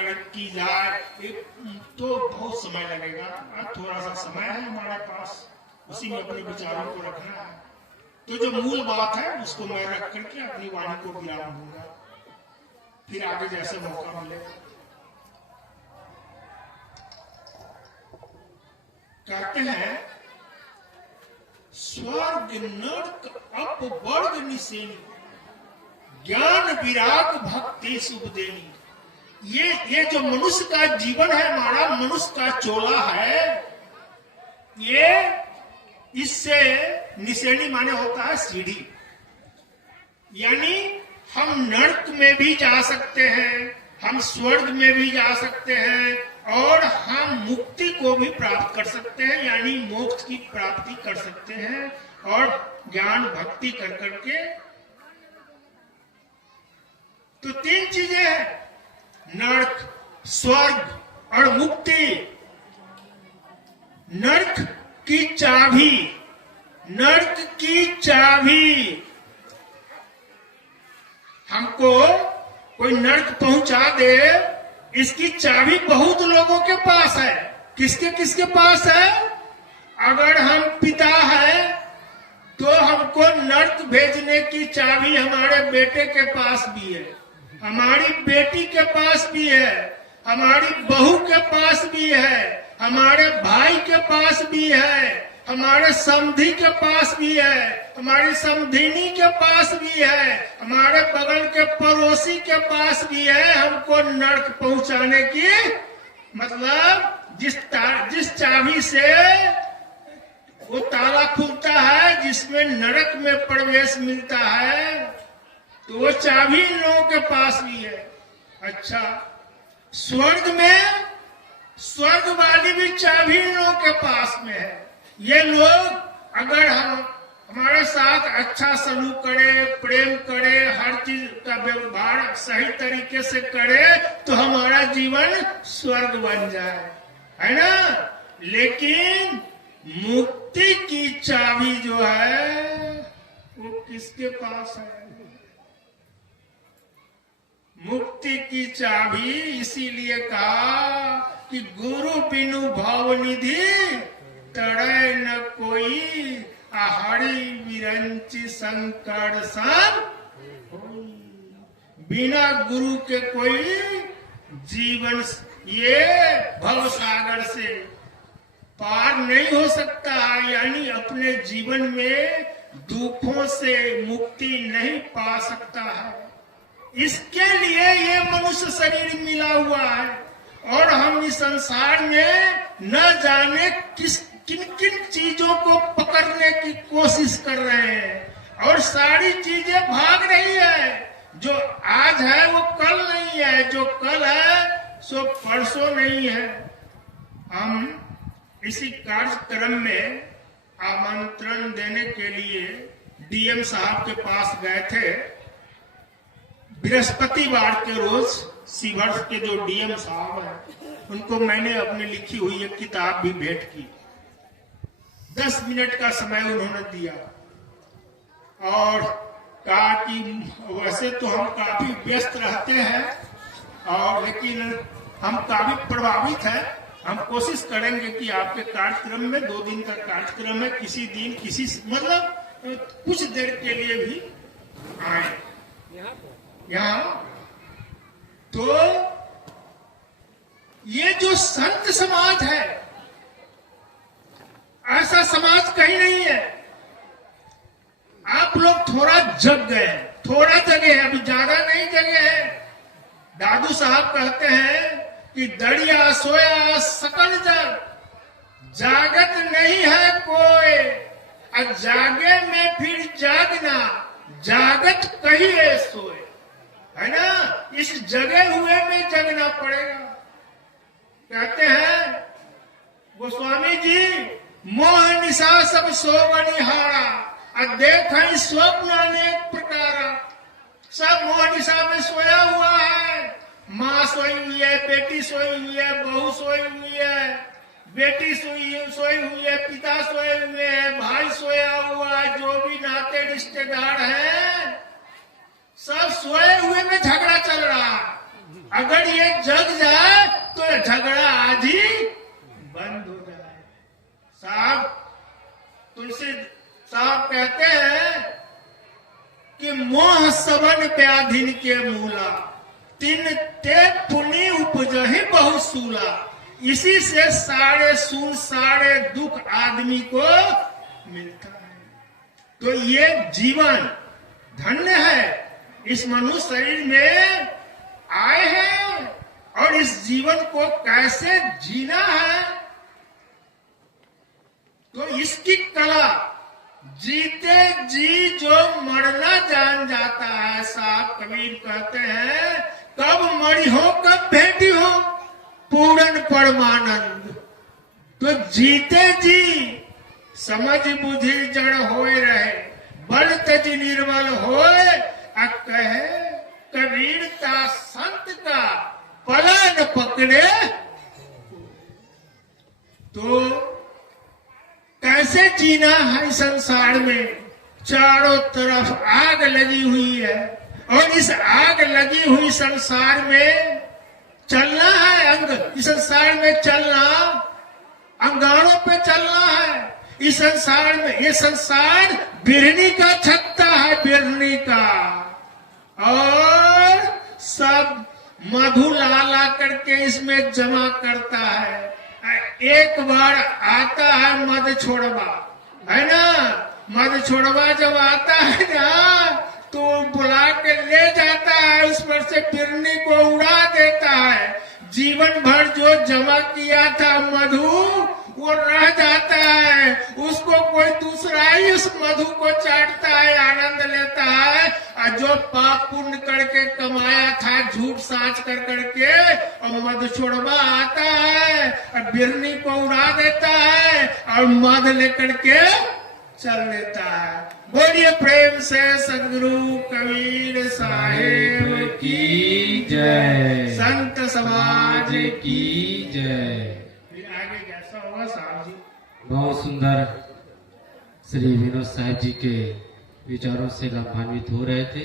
अगर की जाए तो बहुत समय लगेगा। थोड़ा सा समय है हमारे पास, उसी में अपने विचारों को रखना है। तो जो मूल बात है उसको मैं रख करके अपनी वाणी को विराम दूंगा, फिर आगे जैसे मौका मिले। कहते हैं स्वर्ग नरक अपवर्ग निसेनी, ज्ञान विराग भक्ति शुभ देनी। ये जो मनुष्य का जीवन है, हमारा मनुष्य का चोला है, ये इससे निसेनी माने होता है सीढ़ी। यानी हम नरक में भी जा सकते हैं, हम स्वर्ग में भी जा सकते हैं, और हम मुक्ति को भी प्राप्त कर सकते हैं, यानी मोक्ष की प्राप्ति कर सकते हैं, और ज्ञान भक्ति कर करके। तो तीन चीजें हैं, नरक, स्वर्ग और मुक्ति। नरक की चाबी, नरक की चाबी, हमको कोई नरक पहुंचा दे, इसकी चाबी बहुत लोगों के पास है। किसके किसके पास है? अगर हम पिता हैं तो हमको नरक भेजने की चाबी हमारे बेटे के पास भी है, हमारी बेटी के पास भी है, हमारी बहू के पास भी है, हमारे भाई के पास भी है, हमारे समधी के पास भी है, हमारी समधिनी के पास भी है, हमारे बगल के पड़ोसी के पास भी है। हमको नरक पहुंचाने की, मतलब जिस चाबी से वो ताला खुलता है जिसमें नरक में प्रवेश मिलता है, तो वो चाबी इन लोगों के पास भी है। अच्छा, स्वर्ग में, स्वर्ग वाली भी चाबी इन लोगों के पास में है। ये लोग अगर हमारे साथ अच्छा सलूक करे, प्रेम करे, हर चीज का व्यवहार सही तरीके से करे, तो हमारा जीवन स्वर्ग बन जाए, है ना। लेकिन मुक्ति की चाबी जो है वो किसके पास है? मुक्ति की चाबी इसीलिए कहा कि गुरु बिनु भवनिधि तड़े न कोई, हरि विरंची संकट सन। बिना गुरु के कोई जीवन ये भव सागर से पार नहीं हो सकता है, यानी अपने जीवन में दुखों से मुक्ति नहीं पा सकता है। इसके लिए ये मनुष्य शरीर मिला हुआ है, और हम इस संसार में न जाने किन किन चीजों को पकड़ने की कोशिश कर रहे हैं, और सारी चीजें भाग रही है। जो आज है वो कल नहीं है, जो कल है सो परसों नहीं है। हम इसी कार्यक्रम में आमंत्रण देने के लिए डीएम साहब के पास गए थे। बृहस्पतिवार के रोज शिवर के जो डीएम साहब हैं, उनको मैंने अपनी लिखी हुई एक किताब भी भेंट की। 10 मिनट का समय उन्होंने दिया और कहा कि वैसे तो हम काफी व्यस्त रहते हैं, और लेकिन हम काफी प्रभावित हैं। हम कोशिश करेंगे कि आपके कार्यक्रम में, 2 दिन का कार्यक्रम है, किसी दिन किसी मतलब कुछ देर के लिए भी आए यहाँ। तो ये जो संत समाज है, ऐसा समाज कहीं नहीं है। आप लोग थोड़ा जग गए, थोड़ा जगे हैं, अभी ज्यादा नहीं जगे हैं। दादू साहब कहते हैं कि दरिया सोया सकल जग, जागत नहीं है कोई, और जागे में फिर जागना, जागत कहिए सोए, है ना। इस जगे हुए में जगना पड़ेगा। कहते हैं गोस्वामी जी, मोह निशा सब सोवनिहारा, और देख स्वप्न अनेक प्रकारा। सब मोह निशा में सोया हुआ है। माँ सोई हुई है, बेटी सोई हुई है, बहू सोई हुई है, बेटी सोई हुई है, पिता सोए हुए हैं, भाई सोया हुआ है, जो भी नाते रिश्तेदार हैं सब सोए हुए में झगड़ा चल रहा है। अगर ये जग जाए झगड़ा आज ही बंद हो जाए। साहब तुलसी साहब कहते हैं कि मोह सबन व्याधिन के मूला, तिन ते पुनि उपजहि बहु सूला। इसी से सारे सुन सारे दुख आदमी को मिलता है। तो ये जीवन धन्य है, इस मनुष्य शरीर में आए हैं और इस जीवन को कैसे जीना है, तो इसकी कला जीते जी जो मरना जान जाता है। साहब कबीर कहते हैं कब मरी हो कब भेंटी हो पूर्ण परमानंद। तो जीते जी समझ बुद्धि जड़ होए रहे, बल तज निर्मल होए, कहे कबीरता संत का पला न पकड़े। तो कैसे जीना है संसार में, चारों तरफ आग लगी हुई है और इस आग लगी हुई संसार में चलना है। इस संसार में चलना, अंगारों पे चलना है। इस संसार में, ये संसार बिरनी का छत्ता है, बिरनी का, और सब मधु ला करके इसमें जमा करता है। एक बार आता है मध छोड़वा, है ना, मध छोड़वा जब आता है ना तो बुला के ले जाता है, उस पर से बिरनी को उड़ा देता है। जीवन भर जो जमा किया था मधु वो रह जाता है, उसको कोई दूसरा ही उस मधु को चाटता है, आनंद लेता है। और जो पाप पुण्य करके कमाया था झूठ साच कर करके, और मध छोड़वा आता है और बिरनी को उड़ा देता है और मध लेकर के चल लेता है। बोलिए प्रेम से सदगुरु कबीर साहेब की जय, संत समाज की जय। आगे कैसा होगा साहब जी? बहुत सुंदर श्री विनोद साहब जी के विचारों से लाभान्वित हो रहे थे।